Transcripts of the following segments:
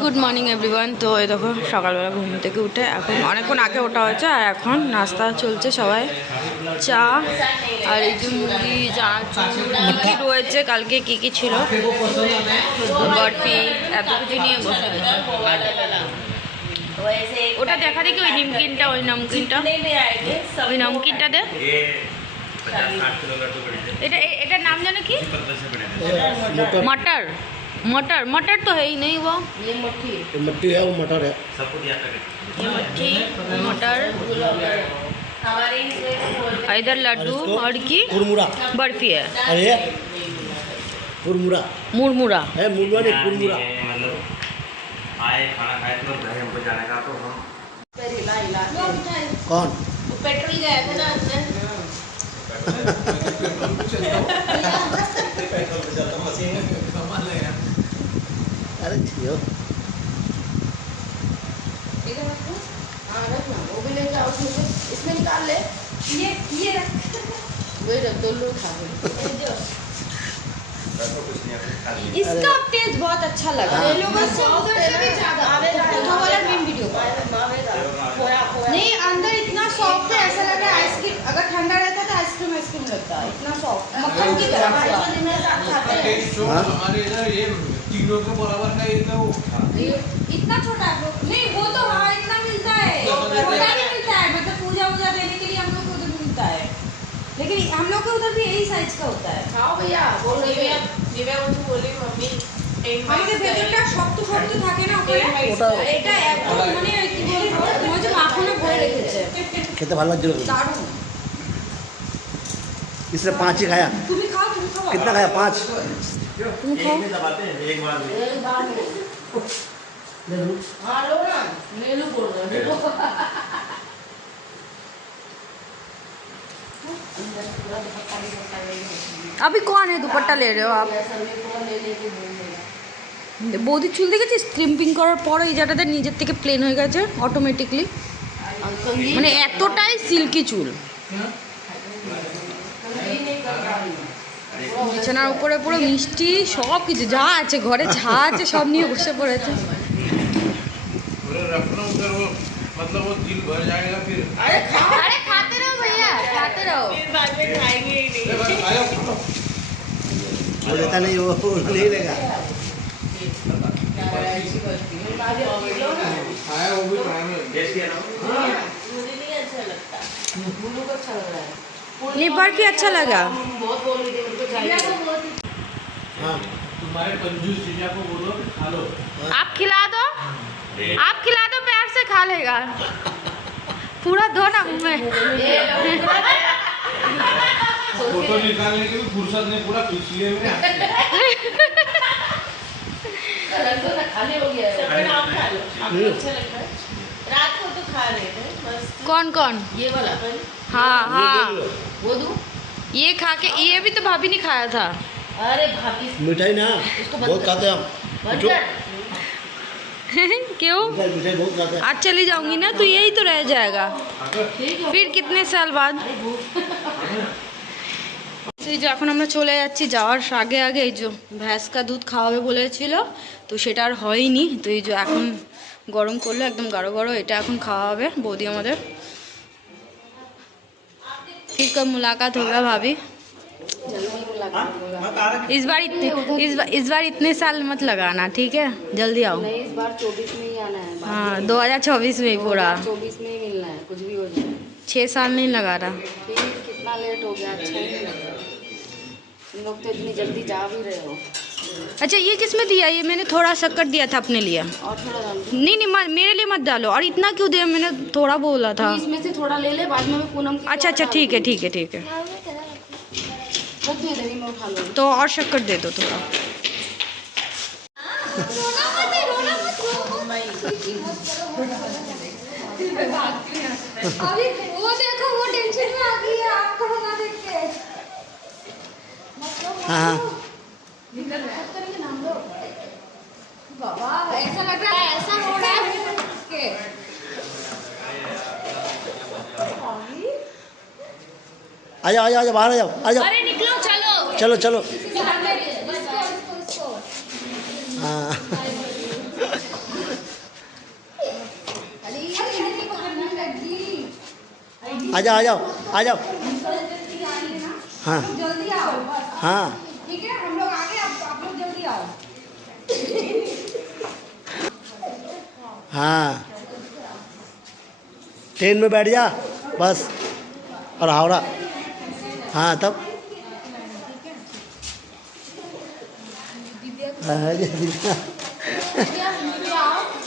Good morning everyone. তো এই দেখো সকালবেলা ঘুম থেকে উঠে এখন অনেকক্ষণ আগে ওঠা হয়েছে, আর এখন নাস্তা চলছে, সবাই চা আর এই যে মুড়ি চানাচুর রয়েছে, কালকে কী কী ছিল, বরফি, এত কিছু নিয়ে বসে গেছে। ওটা দেখা দেখি ওই নিমকিনটা, ওই নমকিনটা দে। এটার নাম জানো কি? मटर मटर मटर तो है ही नहीं वो, ये मट्ठी है, वो मटर है, ये मट्ठी मटर। इधर लड्डू और की बर्फी है, अरे मुरमुरा मुरमुरा है, मुरमुरा नहीं मुरमुरा। मतलब आए खाना खाए तो घर हमको जाने का, तो हम कौन पेट्रोल गया था ना अंदर। अरे जियो वो भी ले जाओ, इसमें निकाल ले, ये रख, वही रख दो, लोग खा गए। इसका टेस्ट बहुत अच्छा लगा, उधर से भी ज्यादा वाला मेन वीडियो नहीं, अंदर इतना सॉफ्ट है, ऐसा लग रहा है आइसक्रीम, अगर ठंडा रहता तो आइसक्रीम लगता है, इतना सॉफ्ट मक्खन की तरह। हमारे इधर ये तीनों के बराबर का इतना छोटा है नहीं, वो तो हाँ इतना मिलता है, छोटा भी मिलता है, मतलब पूजा वूजा देने के लिए हम लोग को उधर मिलता है, लेकिन हम लोग के उधर भी यही साइज का होता है। खाओ भैया, আমাদের ভেতরটা শক্ত শক্ত থাকে না, এটা একদম মানে কি বলবো, মজা মাখনে ভরে রেখেছে, খেতে ভালো লাগছিল, দারুণ। इसने 5 ही खाया, तुम खाओ, कितना खाया? 5 तुम खाओ, एक बार ले लो, हां लो ना, ले लो बोल रहे हो। अभी कौन है दुपट्टा ले रहे हो आप? বৌদির চুল দেখেছিস ক্রিম্পিং করার পর এই জায়গাটা নিজের থেকে প্লেন হয়ে গেছে অটোমেটিকলি, মানে এতটাই সিল্কি চুল। বিছানার উপরে পুরো মিষ্টি সব কিছু যা আছে ঘরে, যা আছে সব নিয়ে বসে পড়েছে। मतलब वो दिल भर जाएगा फिर। अरे खाते रहो भैया, खाते रहो, फिर बाद में खाएंगे ही नहीं। वो लेता नहीं, वो नहीं लेगा। खाया वो भी खाने टेस्ट किया ना, मुझे नहीं अच्छा लगता, मुझे को अच्छा लग रहा है, ये बर्फी अच्छा लगा। बहुत बोल रही थी उनको चाहिए, हां तुम्हारे कंजूस जीजा को बोलो खा लो, आप खिला दो, आप खिला दो, पैर से खा लेगा पूरा, दो ना मुंह में। फोटो निकालने की भी फुर्सत नहीं, पूरा खींच लिए मैंने। खाने हो गया, आप खा लो, आपको अच्छा लग रहा है। रात को तो खा रहे थे बस। कौन कौन? ये वाला, हाँ हाँ वो दो, ये खा के, ये भी तो भाभी ने खाया था। अरे भाभी मिठाई ना बहुत खाते हैं हम, क्यों? आज चली जाऊंगी ना तो यही तो रह जाएगा, फिर कितने साल बाद। এই যে এখন আমরা চলে যাচ্ছি, যাওয়ার আগে আগে এই যে ভ্যাসকা দুধ খাওয়াবে বলেছিল, তো সেটা আর হয়নি, তো এই যে এখন গরম করলো একদম গাঢ় গাঢ়, এটা এখন খাওয়াবে বৌদি আমাদের। फिर कब मुलाकात होगा भाभी? इस बार इतने साल मत लगाना, ठीक है, जल्दी आओ। नहीं, इस बार 24 में ही आना है। हाँ 2024 में ही पूरा, 24 में ही मिलना है, कुछ भी हो जाए। 6 साल नहीं लगा रहा, कितना लेट हो गया, अच्छा नहीं लग रहा, तुम लोग तो इतनी जल्दी जा भी रहे हो। अच्छा ये किस में दिया? ये मैंने थोड़ा शक्कर दिया था अपने लिए, और थोड़ा नहीं मेरे लिए मत डालो, और इतना क्यों दिया? मैंने थोड़ा बोला था, तो इसमें से थोड़ा ले ले, बाद में पूनम। अच्छा अच्छा ठीक है ठीक है ठीक है, तो और शक्कर दे दो थोड़ा। अभी वो देखो, वो टेंशन में आ गई है आपको बना देख के। हाँ बाबा ऐसा लग रहा है, ऐसा हो रहा है के आ जाओ बाहर आ जाओ, अरे निकलो, चलो चलो। हाँ आ जाओ आ जाओ आ जाओ। हाँ हाँ ठीक है, हम लोग आगे, आप लोग जल्दी आओ। हाँ ट्रेन में बैठ जा बस, और हावड़ा। हाँ तब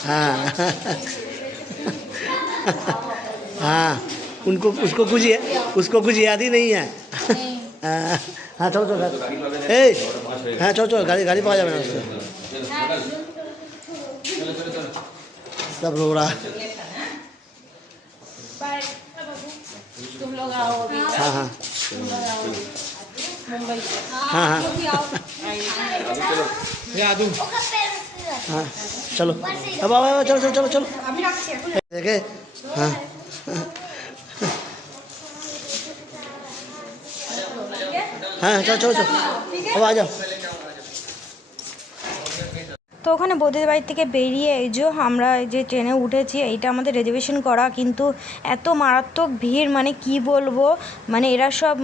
हाँ हाँ उनको उसको कुछ याद ही नहीं है। हाँ चलो चलो हाँ चलो गाड़ी पकड़ा जाए उससे। सब रो रहा। तुम लोग आओ अभी। हाँ हाँ मुंबई से। हाँ हाँ हाँ चलो अब आओ चलो चलो चलो चलो देखे। हाँ हाँ चलो चलो चलो अब आ जाओ। তো ওখানে বৌদির বাড়ি থেকে বেরিয়ে এই যে আমরা যে ট্রেনে উঠেছি, এইটা আমাদের রিজার্ভেশন করা, কিন্তু এত মারাত্মক ভিড় মানে কি বলবো, মানে এরা সব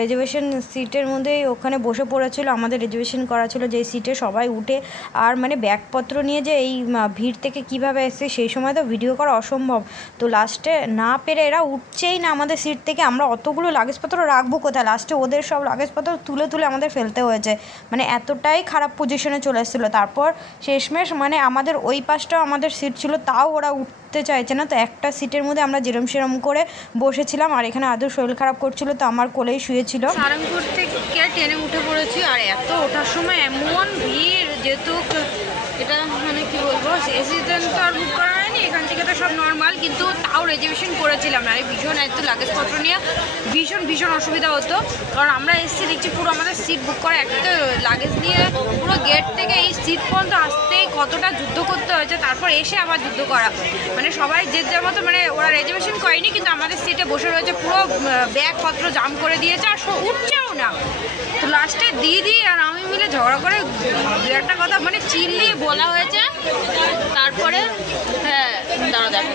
রিজার্ভেশন সিটের মধ্যেই ওখানে বসে পড়েছিল, আমাদের রিজার্ভেশন করা ছিল যেই সিটে সবাই উঠে। আর মানে ব্যাগপত্র নিয়ে যে এই ভিড় থেকে কিভাবে এসে সেই সময় তো ভিডিও করা অসম্ভব। তো লাস্টে না পেরে এরা উঠছেই না আমাদের সিট থেকে, আমরা অতগুলো লাগেজপত্র রাখবো কোথায়, লাস্টে ওদের সব লাগেজপত্র তুলে তুলে আমাদের ফেলতে হয়েছে, মানে এতটাই খারাপ পজিশনে চলে এসেছিলো। তারপর শেষমেশ মানে আমাদের ওই পাশটাও আমাদের সিট ছিল, তাও ওরা উঠতে চাইছে না। তো একটা সিটের মধ্যে আমরা যেরম সেরম করে বসেছিলাম, আর এখানে আদৌ শরীর খারাপ করছিল তো আমার কোলেই শুয়েছিল। সারাংপুর থেকে ট্রেনে উঠে পড়েছি, আর এত ওঠার সময় এমন ভিড়, যেহেতু এটা মানে কি বলবো, এসি ট্রেন তো আর বুক করা হয়নি, এখান থেকে তো সব নর্মাল, কিন্তু তাও রিজার্ভেশন করেছিলাম না। ভীষণ এত লাগেজপত্র নিয়ে ভীষণ অসুবিধা হতো, কারণ আমরা এসছি দেখছি পুরো আমাদের সিট বুক করা, একটা লাগেজ নিয়ে পুরো গেট থেকে এই সিট পর্যন্ত আসতেই কতটা যুদ্ধ করতে হয়েছে, তারপর এসে আবার যুদ্ধ করা, মানে সবাই যে যার মতো, মানে ওরা রিজার্ভেশন করেনি কিন্তু আমাদের সিটে বসে রয়েছে, পুরো ব্যাগপত্র জাম করে দিয়েছে আর উঠছেও না। তো লাস্টে দিদি আর আমি মিলে ঝগড়া করে দু একটা কথা মানে চিল্লিয়ে বলা হয়েছে, তারপরে হ্যাঁ দাঁড়া দেখো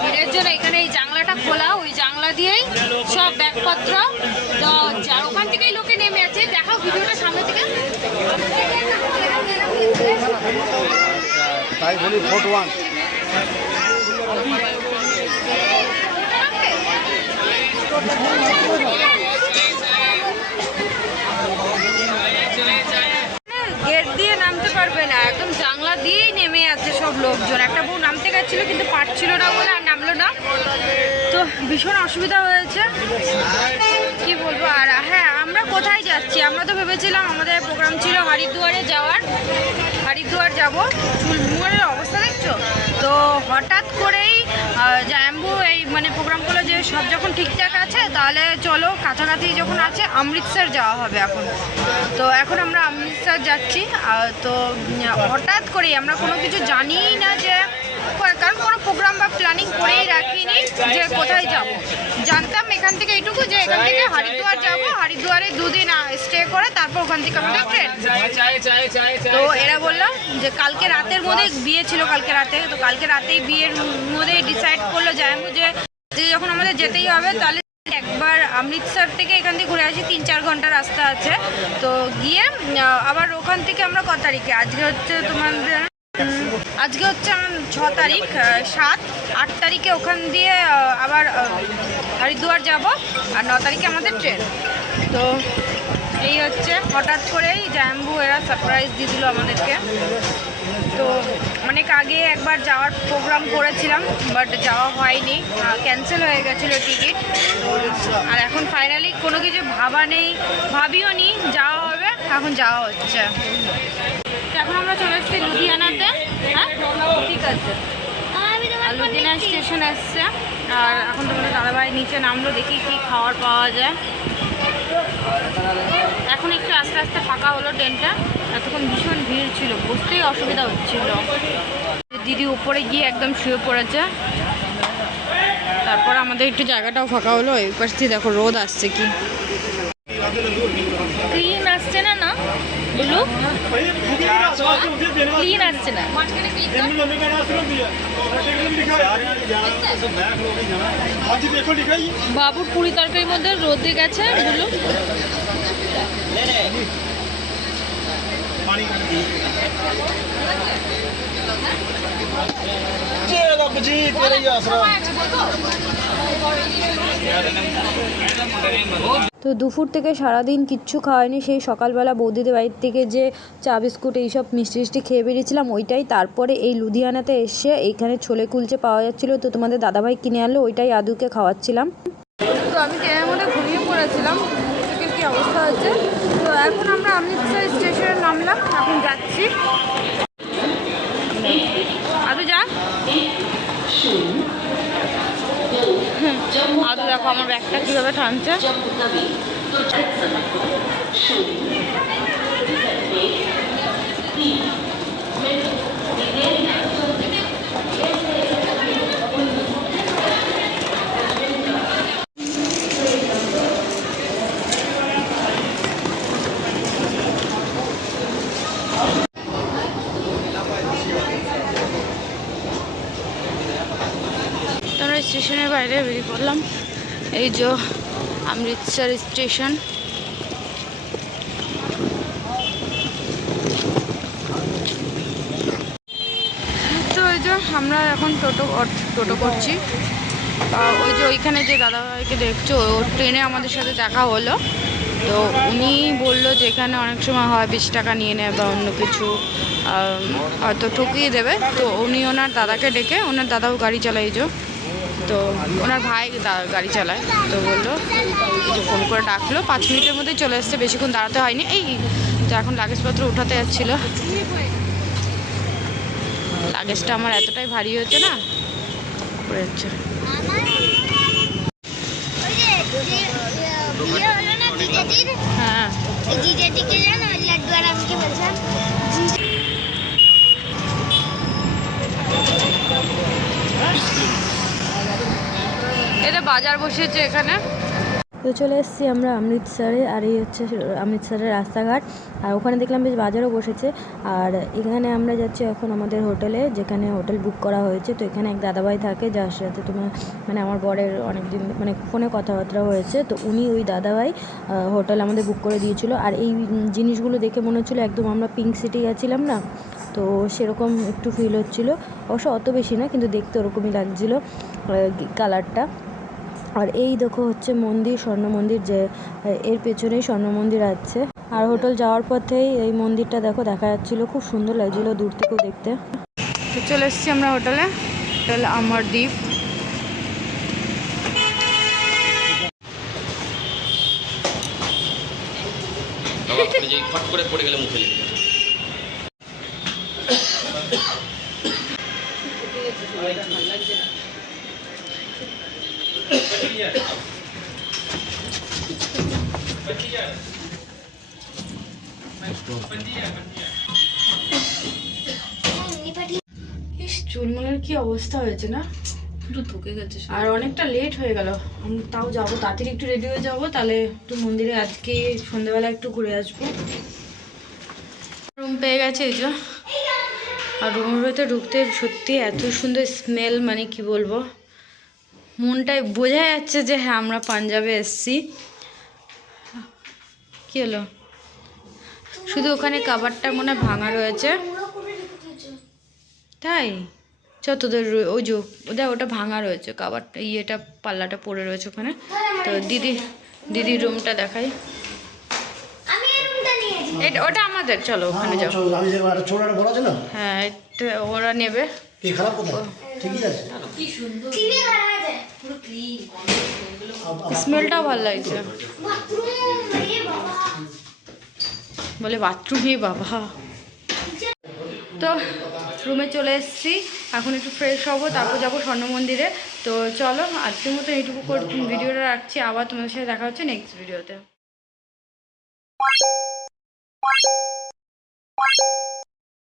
ভিড়ের জন্য এখানে এই জানলাটা খোলা, ওই জানলা দিয়েই সব ব্যাগপত্র তো ওখান থেকেই লোকে নেমে আছে। দেখাও ভিডিওটা সামনে থেকে। তাই বলি ফোর্ট ওয়ান গেট দিয়ে নামতে পারবে না, একদম জানলা দিয়েই নেমে আছে সব লোকজন। একটা বউ নামতে গেছিল কিন্তু পারছিল না বলে আর নামলো না, তো ভীষণ অসুবিধা হয়েছে কি বলবো। আর হ্যাঁ, আমরা কোথায় যাচ্ছি, আমরা তো ভেবেছিলাম আমাদের প্রোগ্রাম ছিল হরিদ্বারে যাওয়ার, হরিদ্বার যাবো। চুলমুড়ের অবস্থা দেখছো তো, হঠাৎ করেই জাম্বু এই মানে প্রোগ্রামগুলো যে সব যখন ঠিকঠাক আছে, তাহলে চলো কাছাকাছি যখন আছে অমৃতসর যাওয়া হবে এখন। তো এখন আমরা অমৃতসর যাচ্ছি, তো হঠাৎ করেই আমরা কোনো কিছু জানিই না, যে কারণ কোনো প্রোগ্রাম বা প্ল্যানিং করেই রাখিনি যে কোথায় যাব। জানতাম এখান থেকে এইটুকু যে এখান থেকে হরিদ্বার যাব, হরিদ্বারে দুদিন স্টে করে তারপর ওখান থেকে আমাদের ট্রেন। তো এরা বললাম যে কালকে রাতের মধ্যে বিয়ে ছিল, কালকে রাতে, তো কালকে রাতেই বিয়ের মধ্যে ডিসাইড করলো জাম্বু যে যখন আমাদের যেতেই হবে তাহলে একবার অমৃতসর থেকে এখান থেকে ঘুরে আসি, 3-4 ঘন্টা রাস্তা আছে। তো গিয়ে আবার ওখান থেকে আমরা কত তারিখে, আজকে হচ্ছে তোমাদের আজকে হচ্ছে আমার 6 তারিখ, 7-8 তারিখে ওখান দিয়ে আবার হরিদ্বার যাব, আর 9 তারিখে আমাদের ট্রেন। তো এই হচ্ছে হঠাৎ করেই জাম্বু এরা সারপ্রাইজ দিয়ে দিল আমাদেরকে। তো অনেক আগে একবার যাওয়ার প্রোগ্রাম করেছিলাম, বাট যাওয়া হয়নি, ক্যান্সেল হয়ে গেছিলো টিকিট। আর এখন ফাইনালি কোনো কিছু ভাবিও নি যাওয়া হবে, এখন যাওয়া হচ্ছে। এখন আমরা চলে এসেছি লুধিয়ানাতে। হ্যাঁ ঠিক আছে, লুধিয়ানা স্টেশন এসছে, আর এখন তোমাদের দাদাভাই নিচে নামলো, দেখি কি খাওয়ার পাওয়া যায়। এখন একটু আস্তে আস্তে ফাঁকা হলো ট্রেনটা, এতক্ষণ ভীষণ ভিড় ছিল, বসতেই অসুবিধা হচ্ছিল। দিদি উপরে গিয়ে একদম শুয়ে পড়েছে, তারপর আমাদের একটু জায়গাটাও ফাঁকা হলো। এই পাশ দিয়ে দেখো রোদ আসছে, কি ক্রিম আসছে না, না বুলু ক্লিন আসছে না। বাবুর পুরি তরকারির মধ্যে রোদে গেছে বুলু। তো দুপুর থেকে সারাদিন কিচ্ছু খাওয়াইনি, সেই সকালবেলা বৌদিদের বাড়ির থেকে যে চা বিস্কুট এইসব মিষ্টি মিষ্টি খেয়ে বেরিয়েছিলাম ওইটাই। তারপরে এই লুধিয়ানাতে এসে এইখানে ছোলে কুলচে পাওয়া যাচ্ছিলো, তো তোমাদের দাদাভাই কিনে আনলো, ওইটাই আদুকে খাওয়াচ্ছিলাম। তো আমি ট্রেনের মধ্যে ঘুমিয়ে পড়েছিলাম, থেকে কী অবস্থা হচ্ছে। তো এখন আমরা অমৃতসর স্টেশনে নামলাম, এখন যাচ্ছি। আদু যা, আদু দেখো আমার ব্যাগটা কীভাবে টানছে। আমরা স্টেশনের বাইরে বেরিয়ে পড়লাম, এই যে অমৃতসর স্টেশন। তো ওই যে আমরা এখন টোটো করছি। ওই যে ওইখানে যে দাদাভাইকে দেখছো, ও ট্রেনে আমাদের সাথে দেখা হলো। তো উনি বললো যে এখানে অনেক সময় হয় 20 টাকা নিয়ে নেয় বা অন্য কিছু হয়তো ঠকিয়ে দেবে। তো উনি ওনার দাদাকে ডেকে, ওনার দাদাও গাড়ি চালায়, এই যে তো ওনার ভাই গাড়ি চালায়, তো বললো যে ফোন করে ডাকলো, 5 মিনিটের মধ্যেই চলে এসছে, বেশিক্ষণ দাঁড়াতে হয়নি। এই তো এখন লাগেজপত্র উঠাতে যাচ্ছিলো। লাগেজটা আমার এতটাই ভারী হচ্ছে না, পড়ে যাচ্ছে। হ্যাঁ এটা বাজার বসেছে এখানে। তো চলে এসেছি আমরা অমৃতসরে, আর এই হচ্ছে অমৃতসরের রাস্তাঘাট। আর ওখানে দেখলাম বেশ বাজারও বসেছে। আর এখানে আমরা যাচ্ছি এখন আমাদের হোটেলে, যেখানে হোটেল বুক করা হয়েছে। তো এখানে এক দাদাভাই থাকে, যার সাথে তোমার মানে আমার বরের অনেক দিন মানে ফোনে কথাবার্তা হয়েছে। তো উনি ওই দাদাভাই হোটেল আমাদের বুক করে দিয়েছিল। আর এই জিনিসগুলো দেখে মনে হচ্ছিলো একদম আমরা পিঙ্ক সিটি গেছিলাম না, তো সেরকম একটু ফিল হচ্ছিলো। অবশ্য অত বেশি না, কিন্তু দেখতে ওরকমই লাগছিলো কালারটা। আর এই দেখো হচ্ছে মন্দির, স্বর্ণ মন্দির, যে এর পেছনেই স্বর্ণ মন্দির আছে। আর হোটেল যাওয়ার পথেই এই মন্দিরটা দেখো দেখা যাচ্ছিলো, খুব সুন্দর লাগছিলো দূর থেকেও দেখতে। তো চলে এসেছি আমরা হোটেলে, হোটেল অমরদ্বীপ। ফট করে পড়ে গেলে মুখে লেগে যাবে। চুলমুলের কি অবস্থা হয়েছে না, পুরো থকে গেছে। আর অনেকটা লেট হয়ে গেল। আমি তাও যাবো, তাড়াতাড়ি একটু রেডি হয়ে যাবো, তাহলে একটু মন্দিরে আজকে সন্ধ্যাবেলা একটু ঘুরে আসবো। রুম পেয়ে গেছে এই যে, আর রুমের ভেতরে ঢুকতে সত্যি এত সুন্দর স্মেল, মানে কি বলবো, মনটাই বোঝা যাচ্ছে যে হ্যাঁ আমরা পাঞ্জাবে এসছি। কি হলো, শুধু ওখানে কাবারটা মনে ভাঙা রয়েছে, তাই চ তোদের ওই যে ওদের ওটা ভাঙা রয়েছে, কাবারটা ইয়েটা পাল্লাটা পড়ে রয়েছে ওখানে। তো দিদির রুমটা দেখাই, এটা ওটা আমাদের, চলো ওখানে যাও। হ্যাঁ এটা ওরা নেবে। স্মেলটাও ভালো লাগছে, বলে বাথরুমে বাবা। তো রুমে চলে এসেছি, এখন একটু ফ্রেশ হবো, তারপর যাবো স্বর্ণ মন্দিরে। তো চলো আজকের মতো এইটুকু ভিডিওটা রাখছি, আবার তোমাদের সাথে দেখা হচ্ছে নেক্সট ভিডিওতে।